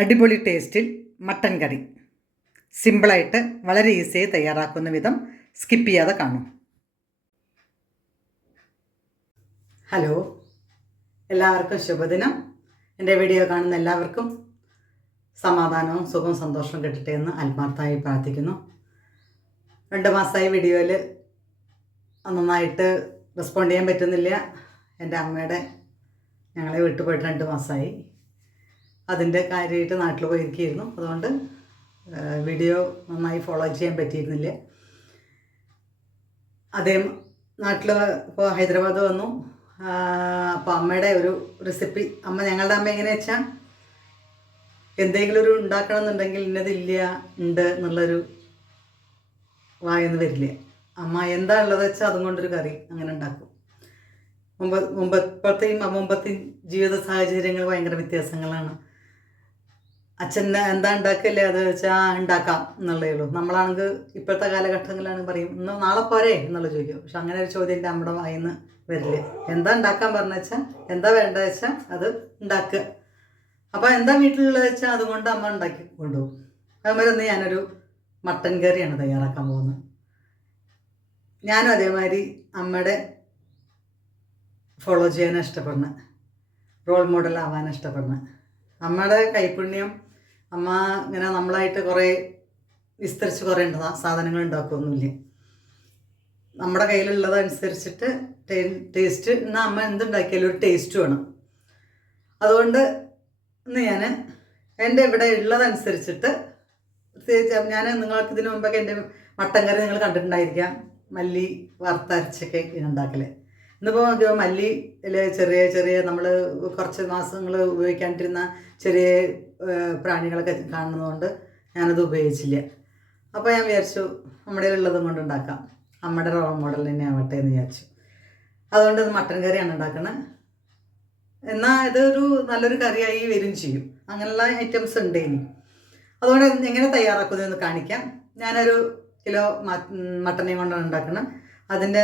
അടിപൊളി ടേസ്റ്റിൽ മട്ടൻ കറി സിമ്പിളായിട്ട് വളരെ ഈസിയായി തയ്യാറാക്കുന്ന വിധം സ്കിപ്പ് ചെയ്യാതെ കാണും. ഹലോ, എല്ലാവർക്കും ശുഭദിനം. എൻ്റെ വീഡിയോ കാണുന്ന എല്ലാവർക്കും സമാധാനവും സുഖവും സന്തോഷവും കിട്ടട്ടെ എന്ന് ആത്മാർത്ഥമായി പ്രാർത്ഥിക്കുന്നു. 2 മാസമായി വീഡിയോയിൽ നന്നായിട്ട് റെസ്പോണ്ട് ചെയ്യാൻ പറ്റുന്നില്ല. എൻ്റെ അമ്മയുടെ ഞങ്ങളെ വിട്ടുപോയിട്ട് 2 മാസമായി. അതിൻ്റെ കാര്യമായിട്ട് നാട്ടിൽ പോയിരിക്കുകയായിരുന്നു. അതുകൊണ്ട് വീഡിയോ നന്നായി ഫോളോ ചെയ്യാൻ പറ്റിയിരുന്നില്ല. അദ്ദേഹം നാട്ടിൽ ഇപ്പോൾ ഹൈദരാബാദ് വന്നു. അപ്പോൾ അമ്മയുടെ ഒരു റെസിപ്പി, ഞങ്ങളുടെ അമ്മ എങ്ങനെയാ വെച്ചാൽ എന്തെങ്കിലും ഒരു ഉണ്ടാക്കണമെന്നുണ്ടെങ്കിൽ ഇന്നതില്ല ഉണ്ട് എന്നുള്ളൊരു വായൊന്നും വരില്ല. അമ്മ എന്താ ഉള്ളത് വെച്ചാൽ അതും കൊണ്ടൊരു കറി അങ്ങനെ ഉണ്ടാക്കും. മുമ്പത്തെയും ജീവിത സാഹചര്യങ്ങൾ ഭയങ്കര വ്യത്യാസങ്ങളാണ്. അച്ഛനെ എന്താ ഉണ്ടാക്കില്ലേ അത് വെച്ചാൽ ഉണ്ടാക്കാം എന്നുള്ളതേ ഉള്ളൂ. നമ്മളാണെങ്കിൽ ഇപ്പോഴത്തെ കാലഘട്ടങ്ങളിലാണ് പറയും ഇന്ന് നാളെ പോരെ എന്നുള്ള ചോദിക്കും. പക്ഷെ അങ്ങനെ ഒരു ചോദ്യം എൻ്റെ അമ്മയുടെ വായിന്ന് വരില്ല. എന്താ ഉണ്ടാക്കാൻ പറഞ്ഞ വെച്ചാൽ എന്താ വേണ്ടത് വെച്ചാൽ അത് ഉണ്ടാക്കുക. അപ്പോൾ എന്താ വീട്ടിലുള്ളത് വെച്ചാൽ അതുകൊണ്ട് അമ്മ ഉണ്ടാക്കി കൊണ്ടുപോകും. അതുപോലെ ഒന്ന് ഞാനൊരു മട്ടൻ കറിയാണ് തയ്യാറാക്കാൻ പോകുന്നത്. ഞാനും അതേമാതിരി അമ്മയുടെ ഫോളോ ചെയ്യാൻ ഇഷ്ടപ്പെടുന്നത്, റോൾ മോഡൽ ആവാൻ ഇഷ്ടപ്പെടുന്നത്. അമ്മയുടെ കൈപുണ്യം, അമ്മ ഇങ്ങനെ നമ്മളായിട്ട് കുറേ വിസ്തരിച്ച് കുറേ സാധനങ്ങൾ ഉണ്ടാക്കുകയൊന്നുമില്ല. നമ്മുടെ കയ്യിലുള്ളതനുസരിച്ചിട്ട് ടേസ്റ്റ് എന്നാൽ അമ്മ എന്തുണ്ടാക്കിയാലും ഒരു ടേസ്റ്റ് വേണം. അതുകൊണ്ട് ഇന്ന് ഞാൻ എൻ്റെ ഇവിടെ ഉള്ളതനുസരിച്ചിട്ട് ഞാൻ നിങ്ങൾക്ക് ഇതിനു മുമ്പൊക്കെ എൻ്റെ മട്ടൻ കറി നിങ്ങൾ കണ്ടിട്ടുണ്ടായിരിക്കാം. മല്ലി വറുത്തരച്ചൊക്കെ ഉണ്ടാക്കൽ. ഇന്നിപ്പോൾ മല്ലി ചെറിയ ചെറിയ നമ്മൾ കുറച്ച് മാസങ്ങൾ ഉപയോഗിക്കാണ്ടിരുന്ന ചെറിയ പ്രാണികളൊക്കെ കാണുന്നതുകൊണ്ട് ഞാനത് ഉപയോഗിച്ചില്ല. അപ്പോൾ ഞാൻ വിചാരിച്ചു നമ്മുടെ ഉള്ളതും കൊണ്ട് ഉണ്ടാക്കാം, അമ്മയുടെ റോൾ മോഡൽ തന്നെ ആവട്ടെ എന്ന് വിചാരിച്ചു. അതുകൊണ്ട് ഇത് മട്ടൻ കറിയാണ് ഉണ്ടാക്കുന്നത്. എന്നാൽ ഇതൊരു നല്ലൊരു കറിയായി വരും ചെയ്യും. അങ്ങനെയുള്ള ഐറ്റംസ് ഉണ്ട് ഇനി. അതുകൊണ്ട് എങ്ങനെ തയ്യാറാക്കുന്നതെന്ന് കാണിക്കാം. ഞാനൊരു കിലോ മട്ടനെയും കൊണ്ടാണ് ഉണ്ടാക്കുന്നത്. അതിൻ്റെ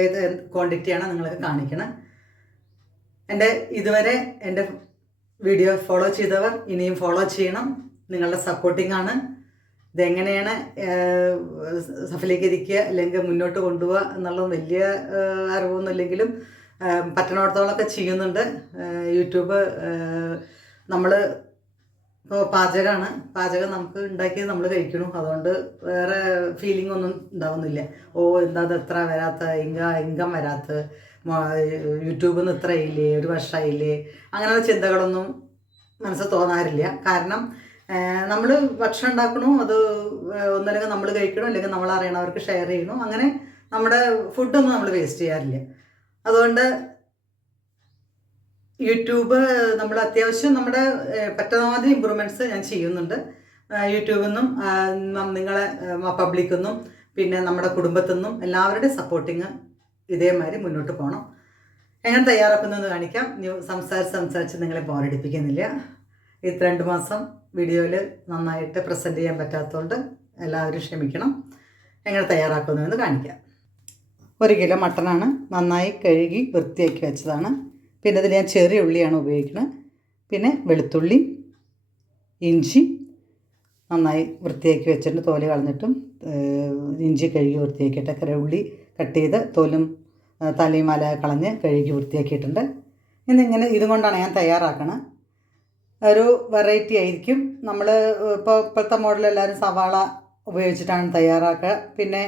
ഏത് ക്വാണ്ടിറ്റിയാണ് നിങ്ങൾക്ക് കാണിക്കണം. ഇതുവരെ എൻ്റെ വീഡിയോ ഫോളോ ചെയ്തവർ ഇനിയും ഫോളോ ചെയ്യണം. നിങ്ങളുടെ സപ്പോർട്ടിംഗ് ആണ് ഇതെങ്ങനെയാണ് സഫലീകരിക്കുക അല്ലെങ്കിൽ മുന്നോട്ട് കൊണ്ടുപോവുക എന്നുള്ളത് വലിയ അറിവൊന്നും ഇല്ലെങ്കിലും പറ്റണോടത്തോളമൊക്കെ ചെയ്യുന്നുണ്ട്. യൂട്യൂബ് നമ്മൾ ഇപ്പോൾ പാചകം നമുക്ക് ഉണ്ടാക്കിയത് നമ്മൾ കഴിക്കണം. അതുകൊണ്ട് വേറെ ഫീലിംഗ് ഒന്നും ഉണ്ടാവുന്നില്ല. എന്താ അത് എത്ര വരാത്ത ഇൻകം വരാത്ത, യൂട്യൂബിൽ നിന്ന് ഇത്ര ആയില്ലേ, ഒരു വർഷമായില്ലേ, അങ്ങനെയുള്ള ചിന്തകളൊന്നും മനസ്സിൽ തോന്നാറില്ല. കാരണം നമ്മൾ ഭക്ഷണം ഉണ്ടാക്കണു, അത് ഒന്നല്ലെങ്കിൽ നമ്മൾ കഴിക്കണം, അല്ലെങ്കിൽ നമ്മൾ അറിയണവർക്ക് ഷെയർ ചെയ്യണം. അങ്ങനെ നമ്മുടെ ഫുഡൊന്നും നമ്മൾ വേസ്റ്റ് ചെയ്യാറില്ല. അതുകൊണ്ട് യൂട്യൂബ് നമ്മൾ അത്യാവശ്യം നമ്മുടെ പറ്റുന്നമാതിരി ഇമ്പ്രൂവ്മെൻറ്റ്സ് ഞാൻ ചെയ്യുന്നുണ്ട്. യൂട്യൂബിൽ നിന്നും നിങ്ങളെ പബ്ലിക്കിൽ നിന്നും പിന്നെ നമ്മുടെ കുടുംബത്തിൽ നിന്നും എല്ലാവരുടെയും സപ്പോർട്ടിങ് ഇതേമാതിരി മുന്നോട്ട് പോകണം. എങ്ങനെ തയ്യാറാക്കുന്നതെന്ന് കാണിക്കാം. സംസാരിച്ച് നിങ്ങളെ ബോറടിപ്പിക്കുന്നില്ല. 2 മാസം വീഡിയോയിൽ നന്നായിട്ട് പ്രസൻറ്റ് ചെയ്യാൻ പറ്റാത്തതുകൊണ്ട് എല്ലാവരും ക്ഷമിക്കണം. എങ്ങനെ തയ്യാറാക്കുന്നതെന്ന് കാണിക്കാം. 1 കിലോ മട്ടനാണ്, നന്നായി കഴുകി വൃത്തിയാക്കി വെച്ചതാണ്. പിന്നെ ഇതിൽ ഞാൻ ചെറിയ ഉള്ളിയാണ് ഉപയോഗിക്കുന്നത്. പിന്നെ വെളുത്തുള്ളി, ഇഞ്ചി നന്നായി വൃത്തിയാക്കി വെച്ചിട്ട് തോല് കളഞ്ഞിട്ടും ഇഞ്ചി കഴുകി വൃത്തിയാക്കിയിട്ട് ഉള്ളി കട്ട് ചെയ്ത് തോലും തലയും മല കളഞ്ഞ് കഴുകി വൃത്തിയാക്കിയിട്ടുണ്ട്. ഇന്നിങ്ങനെ ഇതുകൊണ്ടാണ് ഞാൻ തയ്യാറാക്കുന്നത്. ഒരു വെറൈറ്റി ആയിരിക്കും. നമ്മൾ ഇപ്പോഴത്തെ മോഡൽ എല്ലാവരും സവാള ഉപയോഗിച്ചിട്ടാണ് തയ്യാറാക്കുക. പിന്നെ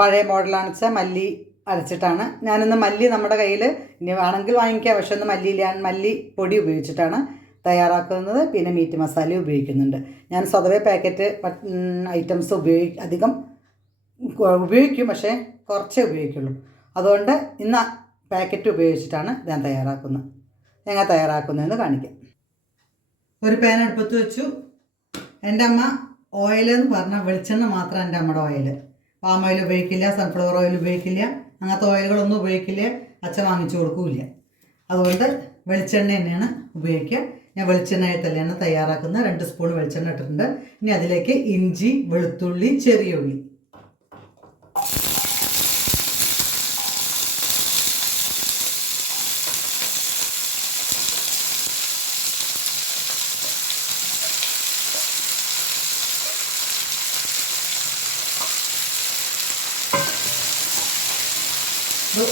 പഴയ മോഡലാണെന്ന് വെച്ചാൽ മല്ലി അരച്ചിട്ടാണ്. ഞാനിന്ന് മല്ലി നമ്മുടെ കയ്യിൽ ഇനി വേണമെങ്കിൽ വാങ്ങിക്കാം, പക്ഷെ ഒന്ന് മല്ലി പൊടി ഉപയോഗിച്ചിട്ടാണ് തയ്യാറാക്കുന്നത്. പിന്നെ മീറ്റ് മസാല ഉപയോഗിക്കുന്നുണ്ട്. ഞാൻ സ്വതവേ പാക്കറ്റ് ഐറ്റംസ് അധികം ഉപയോഗിക്കും, പക്ഷേ കുറച്ചേ ഉപയോഗിക്കുള്ളൂ. അതുകൊണ്ട് ഇന്ന് പാക്കറ്റ് ഉപയോഗിച്ചിട്ടാണ് ഞാൻ തയ്യാറാക്കുന്നത്. എങ്ങനെ തയ്യാറാക്കുന്നതെന്ന് കാണിക്കാം. ഒരു പാൻ അടുപ്പത്ത് വെച്ചു. എൻ്റെ അമ്മ ഓയിൽ എന്ന് പറഞ്ഞാൽ വെളിച്ചെണ്ണ മാത്രം എൻ്റെ അമ്മയുടെ ഓയിൽ. പാം ഓയിൽ ഉപയോഗിക്കില്ല, സൺഫ്ലവർ ഓയിൽ ഉപയോഗിക്കില്ല, അങ്ങനത്തെ ഓയിലുകളൊന്നും ഉപയോഗിക്കില്ല. അച്ഛൻ വാങ്ങിച്ചു കൊടുക്കില്ല. അതുകൊണ്ട് വെളിച്ചെണ്ണ തന്നെയാണ് ഉപയോഗിക്കുക. ഞാൻ വെളിച്ചെണ്ണയായിട്ടല്ലാണ് തയ്യാറാക്കുന്നത്. 2 സ്പൂൺ വെളിച്ചെണ്ണ ഇട്ടിട്ടുണ്ട്. ഇനി അതിലേക്ക് ഇഞ്ചി, വെളുത്തുള്ളി, ചെറിയ ഉള്ളി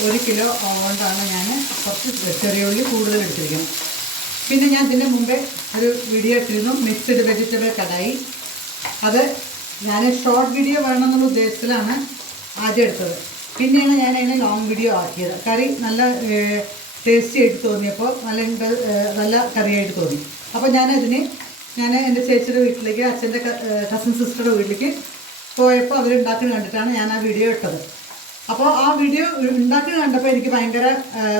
1 കിലോ കൊണ്ടാണ് ഞാൻ കുറച്ച് ചെറിയ ഉള്ളി കൂടുതൽ എടുത്തിരിക്കുന്നത്. പിന്നെ ഞാൻ ഇതിൻ്റെ മുമ്പേ ഒരു വീഡിയോ ഇട്ടിരുന്നു, മിക്സ്ഡ് വെജിറ്റബിൾ കടായി. അത് ഞാൻ ഷോർട്ട് വീഡിയോ വേണമെന്നുള്ള ഉദ്ദേശത്തിലാണ് ആദ്യം എടുത്തത്. പിന്നെയാണ് ഞാൻ അതിനെ ലോങ് വീഡിയോ ആക്കിയത്. കറി നല്ല ടേസ്റ്റി ആയിട്ട് തോന്നിയപ്പോൾ നല്ല കറിയായിട്ട് തോന്നി. അപ്പോൾ ഞാൻ എൻ്റെ ചേച്ചിയുടെ വീട്ടിലേക്ക്, അച്ഛൻ്റെ കസിൻ സിസ്റ്ററുടെ വീട്ടിലേക്ക് പോയപ്പോൾ അവരുണ്ടാക്കുന്നത് കണ്ടിട്ടാണ് ഞാൻ ആ വീഡിയോ ഇട്ടത്. അപ്പോൾ ആ വീഡിയോ ഉണ്ടാക്കുന്നത് കണ്ടപ്പോൾ എനിക്ക് ഭയങ്കര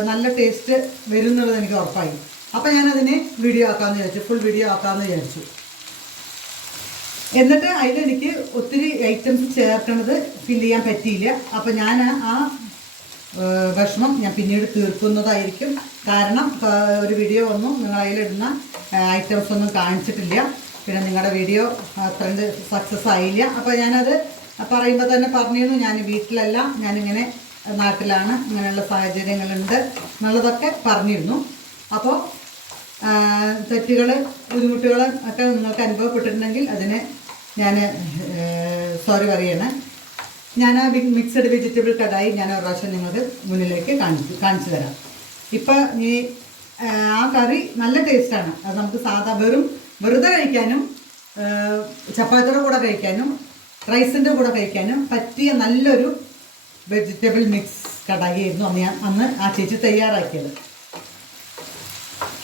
നല്ല ടേസ്റ്റ് വരും എന്നുള്ളത് എനിക്ക് ഉറപ്പായി. അപ്പോൾ ഞാനതിനെ വീഡിയോ ആക്കാമെന്ന് വിചാരിച്ചു, ഫുൾ വീഡിയോ ആക്കാമെന്ന് വിചാരിച്ചു. എന്നിട്ട് അതിലെനിക്ക് ഒത്തിരി ഐറ്റംസ് ചേർക്കണത് ഫില്ല് ചെയ്യാൻ പറ്റിയില്ല. അപ്പോൾ ഞാൻ ആ ഭക്ഷണം ഞാൻ പിന്നീട് തീർക്കുന്നതായിരിക്കും. കാരണം ഒരു വീഡിയോ ഒന്നും നിങ്ങൾ അതിലിടുന്ന ഐറ്റംസ് ഒന്നും കാണിച്ചിട്ടില്ല. പിന്നെ നിങ്ങളുടെ വീഡിയോ അത്ര സക്സസ് ആയില്ല. അപ്പോൾ ഞാനത് പറയുമ്പോൾ തന്നെ പറഞ്ഞിരുന്നു, ഞാൻ വീട്ടിലല്ല, ഞാനിങ്ങനെ നാട്ടിലാണ്, ഇങ്ങനെയുള്ള സാഹചര്യങ്ങളുണ്ട് എന്നുള്ളതൊക്കെ പറഞ്ഞിരുന്നു. അപ്പോൾ തെറ്റുകൾ, ബുദ്ധിമുട്ടുകൾ ഒക്കെ നിങ്ങൾക്ക് അനുഭവപ്പെട്ടിട്ടുണ്ടെങ്കിൽ അതിന് ഞാൻ സോറി പറയണേ. ഞാൻ ആ മിക്സഡ് വെജിറ്റബിൾ കടായി ഞാൻ ഒരു പ്രാവശ്യം നിങ്ങൾക്ക് മുന്നിലേക്ക് കാണിച്ചു തരാം. ഇപ്പം ആ കറി നല്ല ടേസ്റ്റാണ്. അത് നമുക്ക് വെറുതെ കഴിക്കാനും ചപ്പാത്തിയുടെ കൂടെ കഴിക്കാനും റൈസിൻ്റെ കൂടെ കഴിക്കാനും പറ്റിയ നല്ലൊരു വെജിറ്റബിൾ മിക്സ് കടായി ആയിരുന്നു അന്ന് ആ ചേച്ചി തയ്യാറാക്കിയത്.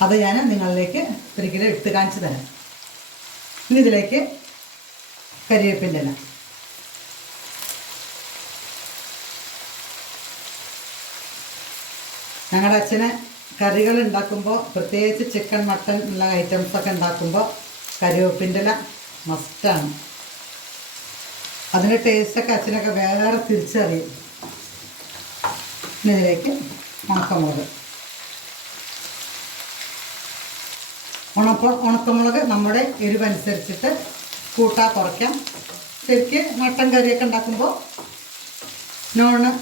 അത് ഞാൻ നിങ്ങളിലേക്ക് ഒരിക്കലും എടുത്ത് കാണിച്ചു തരാം. ഇനി ഇതിലേക്ക് കരിവേപ്പിൻ്റെ ഇല, ഞങ്ങളുടെ അച്ഛന് കറികൾ ഉണ്ടാക്കുമ്പോൾ, പ്രത്യേകിച്ച് ചിക്കൻ മട്ടൻ ഉള്ള ഐറ്റംസൊക്കെ ഉണ്ടാക്കുമ്പോൾ കരിവേപ്പിൻ്റെ ഇല മസ്റ്റാണ്. അതിൻ്റെ ടേസ്റ്റൊക്കെ അച്ഛനൊക്കെ വേറെ തിരിച്ചറിയും. ഇനി ഇതിലേക്ക് ഉണക്കമുളക്. ഉണക്കമുളക് നമ്മുടെ എരിവനുസരിച്ചിട്ട് കൂട്ടാൻ കുറയ്ക്കാം. ശരിക്ക് മട്ടൻ കറിയൊക്കെ ഉണ്ടാക്കുമ്പോൾ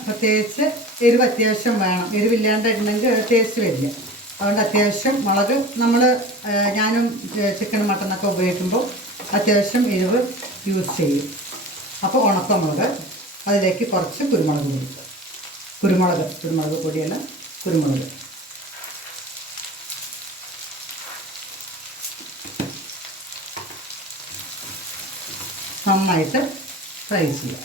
പ്രത്യേകിച്ച് എരിവ് അത്യാവശ്യം വേണം. എരിവില്ലാണ്ടായിട്ടുണ്ടെങ്കിൽ ടേസ്റ്റ് വരില്ല. അതുകൊണ്ട് അത്യാവശ്യം മുളക് ഞാനും ചിക്കൻ മട്ടനൊക്കെ ഉപയോഗിക്കുമ്പോൾ അത്യാവശ്യം എരിവ് യൂസ് ചെയ്യും. അപ്പോൾ ഉണക്കമുളക്, അതിലേക്ക് കുറച്ച് കുരുമുളക് പൊടിയല്ല, കുരുമുളക്. നന്നായിട്ട് ഫ്രൈ ചെയ്യാം.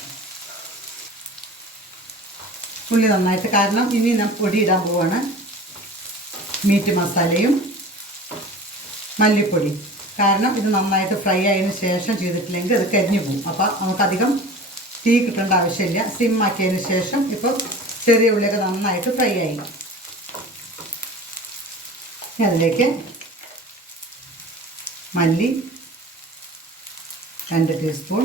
ഉള്ളി നന്നായിട്ട്, കാരണം ഇനി ഞാൻ പൊടി ഇടാൻ പോവാണ്. മീറ്റ് മസാലയും മല്ലിപ്പൊടി. കാരണം ഇത് നന്നായിട്ട് ഫ്രൈ ആയതിനു ശേഷം ചെയ്തിട്ടില്ലെങ്കിൽ അത് കരിഞ്ഞു പോകും. അപ്പോൾ നമുക്കധികം തീ കിട്ടേണ്ട ആവശ്യമില്ല. സിമ്മാക്കിയതിന് ശേഷം ഇപ്പോൾ ചെറിയ ഉള്ളിയൊക്കെ നന്നായിട്ട് ഫ്രൈ ആയി. അതിലേക്ക് മല്ലി 2 ടീസ്പൂൺ,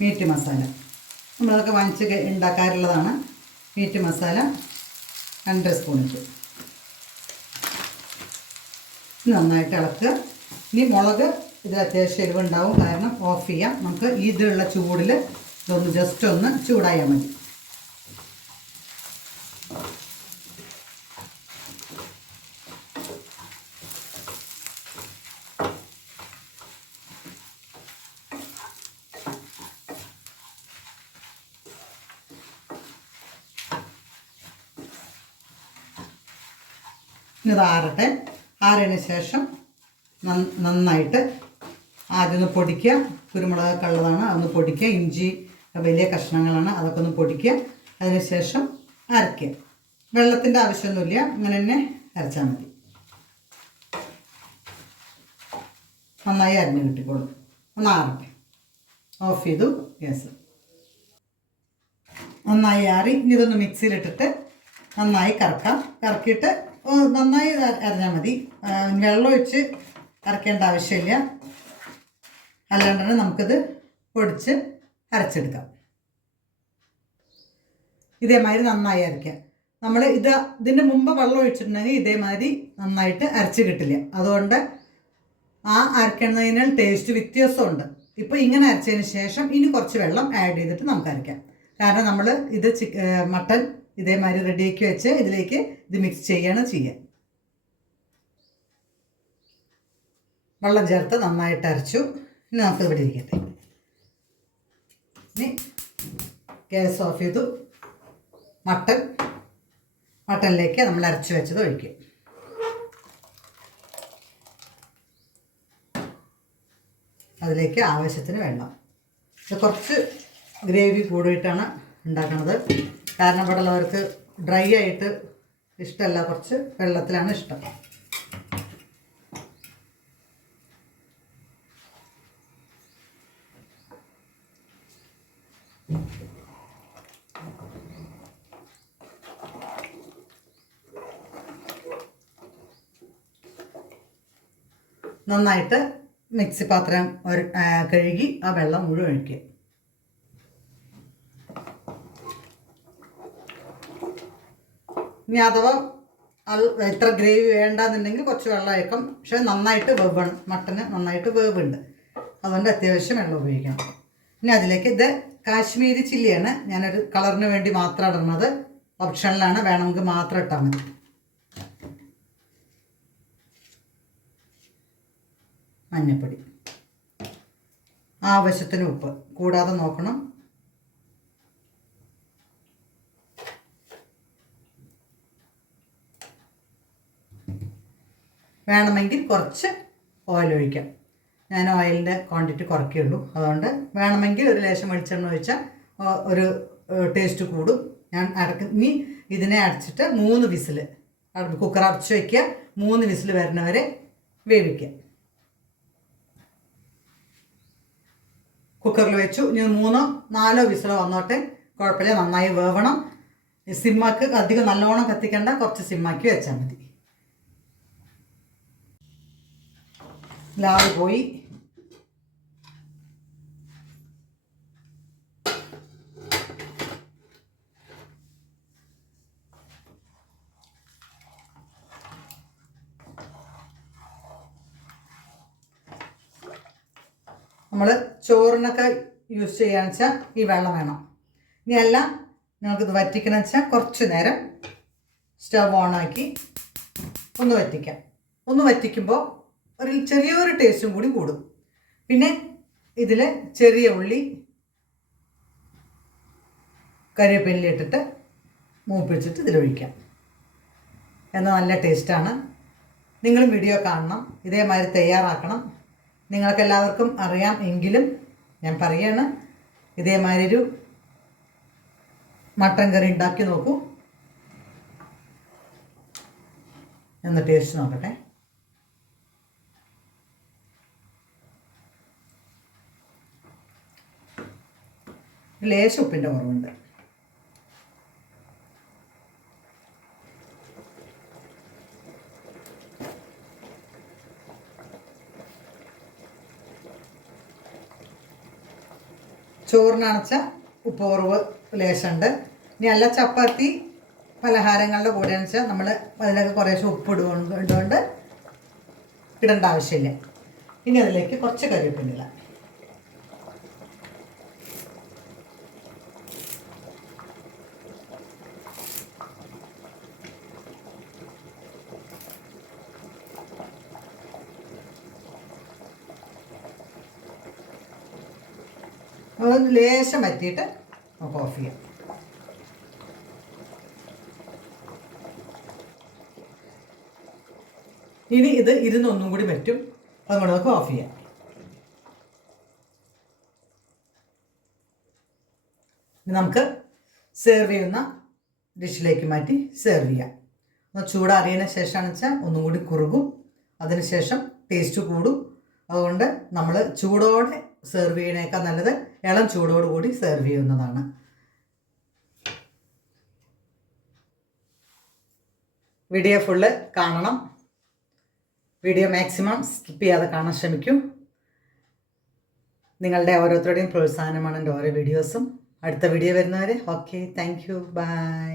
മീറ്റ് മസാല. നമ്മളതൊക്കെ വാങ്ങിച്ച് ഉണ്ടാക്കാറുള്ളതാണ്. മീറ്റ് മസാല 2 സ്പൂൺ ഇട്ടു. നന്നായിട്ട് ഇളക്കുക. ഇനി മുളക് ഇത് അത്യാവശ്യം എരിവുണ്ടാവും, കാരണം ഓഫ് ചെയ്യാം. നമുക്ക് ഇതിലുള്ള ചൂടിൽ ഇതൊന്ന് ജസ്റ്റ് ഒന്ന് ചൂടായാൽ മതി. ഇത് ആറട്ടെ. ആറിന് ശേഷം നന്നായിട്ട് ആദ്യം ഒന്ന് പൊടിക്കുക. കുരുമുളകൊക്കെ ഉള്ളതാണ്, അതൊന്ന് പൊടിക്കുക. ഇഞ്ചി വലിയ കഷ്ണങ്ങളാണ്, അതൊക്കെ ഒന്ന് പൊടിക്കുക. അതിനുശേഷം അരയ്ക്കുക. വെള്ളത്തിൻ്റെ ആവശ്യമൊന്നുമില്ല, ഇങ്ങനെ തന്നെ അരച്ചാൽ മതി. നന്നായി അരിഞ്ഞ് കിട്ടിക്കോളും. ഒന്ന് ആറട്ടെ. ഓഫ് ചെയ്തു. ഗ്യാസ് നന്നായി ആറി. ഇനി ഇതൊന്ന് മിക്സിയിലിട്ടിട്ട് നന്നായി കറക്കാം. കറക്കിയിട്ട് നന്നായി അരഞ്ഞാൽ മതി. വെള്ളം ഒഴിച്ച് അരയ്ക്കേണ്ട ആവശ്യമില്ല. അല്ലാണ്ട് തന്നെ നമുക്കിത് പൊടിച്ച് അരച്ചെടുക്കാം. ഇതേമാതിരി നന്നായി അരയ്ക്കാം. നമ്മൾ ഇതിൻ്റെ മുമ്പ് വെള്ളം ഒഴിച്ചിട്ടുണ്ടെങ്കിൽ ഇതേമാതിരി നന്നായിട്ട് അരച്ച് കിട്ടില്ല. അതുകൊണ്ട് ആ അരയ്ക്കുന്നതിനാൽ ടേസ്റ്റ് വ്യത്യാസമുണ്ട്. ഇപ്പോൾ ഇങ്ങനെ അരച്ചതിന് ശേഷം ഇനി കുറച്ച് വെള്ളം ആഡ് ചെയ്തിട്ട് നമുക്ക് അരയ്ക്കാം. കാരണം നമ്മൾ ഇത് മട്ടൻ ഇതേമാതിരി റെഡിയാക്കി വെച്ച് ഇതിലേക്ക് ഇത് മിക്സ് ചെയ്യുക. വെള്ളം ചേർത്ത് നന്നായിട്ട് അരച്ചു. ഇനി നമുക്ക് ഇവിടെ ഇരിക്കട്ടെ. ഇനി ഗ്യാസ് ഓഫ് ചെയ്തു. മട്ടനിലേക്ക് നമ്മൾ അരച്ച് വെച്ചത് ഒഴിക്കും. അതിലേക്ക് ആവശ്യത്തിന് വെള്ളം. ഇത് കുറച്ച് ഗ്രേവി കൂടിയിട്ടാണ് ഉണ്ടാക്കുന്നത്. കാരണം ഇവിടെ ഉള്ളവർക്ക് ഡ്രൈ ആയിട്ട് ഇഷ്ടമല്ല, കുറച്ച് വെള്ളത്തിലാണ് ഇഷ്ടം. നന്നായിട്ട് മിക്സി പാത്രം കഴുകി ആ വെള്ളം മുഴുവൻ ഒഴിക്കുക. ഇനി അഥവാ ഇത്ര ഗ്രേവി വേണ്ടാന്നുണ്ടെങ്കിൽ കുറച്ച് വെള്ളം ഒഴിക്കാം. പക്ഷെ നന്നായിട്ട് വേവണം, മട്ടന് നന്നായിട്ട് വേവുണ്ട്, അതുകൊണ്ട് അത്യാവശ്യം വെള്ളം ഉപയോഗിക്കണം. ഇനി അതിലേക്ക് ഇത് കാശ്മീരി ചില്ലിയാണ്, ഞാനൊരു കളറിന് വേണ്ടി മാത്രം ഇടുന്നത്. ഓപ്ഷനിലാണ്, വേണമെങ്കിൽ മാത്രം ഇട്ടാൽ മതി. മഞ്ഞൾപ്പൊടി, ആവശ്യത്തിന് ഉപ്പ് കൂടാതെ നോക്കണം. വേണമെങ്കിൽ കുറച്ച് ഓയിൽ ഒഴിക്കാം. ഞാൻ ഓയിലിൻ്റെ ക്വാണ്ടിറ്റി കുറയ്ക്കുള്ളൂ, അതുകൊണ്ട് വേണമെങ്കിൽ ഒരു ലേശം വെളിച്ചെണ്ണ ഒഴിച്ചാൽ ഒരു ടേസ്റ്റ് കൂടും. ഞാൻ ഇനി ഇതിനെ അടച്ചിട്ട് 3 വിസിൽ, കുക്കർ അടച്ച് വയ്ക്കുക. 3 വിസിൽ വരുന്നവരെ വേവിക്കുക. കുക്കറിൽ വെച്ചു. ഇനി 3-4 വിസിലോ വന്നോട്ടെ, കുഴപ്പമില്ല. നന്നായി വേവണം. സിമ്മാക്ക് അധികം നല്ലോണം കത്തിക്കണ്ട, കുറച്ച് സിമ്മാക്കി വെച്ചാൽ മതി. ലാവ് പോയി. നമ്മൾ ചോറിനൊക്കെ യൂസ് ചെയ്യാന്ന് വെച്ചാൽ ഈ വെള്ളം വേണം. ഇനി അല്ല നിങ്ങൾക്കിത് വറ്റിക്കണമെന്ന് വെച്ചാൽ കുറച്ച് നേരം സ്റ്റവ് ഓണാക്കി ഒന്ന് വറ്റിക്കാം. ഒന്ന് വറ്റിക്കുമ്പോൾ ഒരു ചെറിയൊരു ടേസ്റ്റും കൂടി കൂടും. പിന്നെ ഇതിൽ ചെറിയ ഉള്ളി കരിവേപ്പിലയിട്ടിട്ട് മൂപ്പിച്ചിട്ട് ഇതിലൊഴിക്കാം. എന്നാൽ നല്ല ടേസ്റ്റാണ്. നിങ്ങളും വീഡിയോ കാണണം, ഇതേമാതിരി തയ്യാറാക്കണം. നിങ്ങൾക്കെല്ലാവർക്കും അറിയാം എങ്കിലും ഞാൻ പറയാണ്, ഇതേമാതിരി ഒരു മട്ടൻ കറി ഉണ്ടാക്കി നോക്കൂ. ഒന്ന് ടേസ്റ്റ് നോക്കട്ടെ. ലേശം ഉപ്പിൻ്റെ കുറവുണ്ട്. ചോറിനണച്ച ഉപ്പ് കുറവ് ലേശമുണ്ട്. ഇനി അല്ല ചപ്പാത്തി പലഹാരങ്ങളുടെ കൂടെയാണെന്ന് വെച്ചാൽ നമ്മൾ അതിലൊക്കെ കുറേശ്ശെ ഉപ്പ് ഇടുകൊണ്ട് ഇടേണ്ട ആവശ്യമില്ല. ഇനി അതിലേക്ക് കുറച്ച് കരിവേപ്പില. അതൊന്ന് ലേശം വറ്റിയിട്ട് നമുക്ക് ഓഫ് ചെയ്യാം. ഇനി ഇത് ഇരുന്നൊന്നും കൂടി പറ്റും, അതുകൊണ്ട് നമുക്ക് ഓഫ് ചെയ്യാം. നമുക്ക് സെർവ് ചെയ്യുന്ന ഡിഷിലേക്ക് മാറ്റി സെർവ് ചെയ്യാം. ഒന്ന് ചൂടാറിയതിന് ശേഷമാണെന്ന് വെച്ചാൽ ഒന്നും കൂടി കുറുകും, അതിനുശേഷം ടേസ്റ്റ് കൂടും. അതുകൊണ്ട് നമ്മൾ ചൂടോടെ സെർവ് ചെയ്യണേക്കാൾ നല്ലത് ഇളം ചൂടോടുകൂടി സെർവ് ചെയ്യുന്നതാണ്. വീഡിയോ ഫുള്ള് കാണണം. വീഡിയോ മാക്സിമം സ്കിപ്പ് ചെയ്യാതെ കാണാൻ ശ്രമിക്കൂ. നിങ്ങളുടെ ഓരോരുത്തരുടെയും പ്രോത്സാഹനമാണ് എൻ്റെ ഓരോ വീഡിയോസും. അടുത്ത വീഡിയോ വരുന്നവരെ ഓക്കെ, താങ്ക് യു, ബൈ.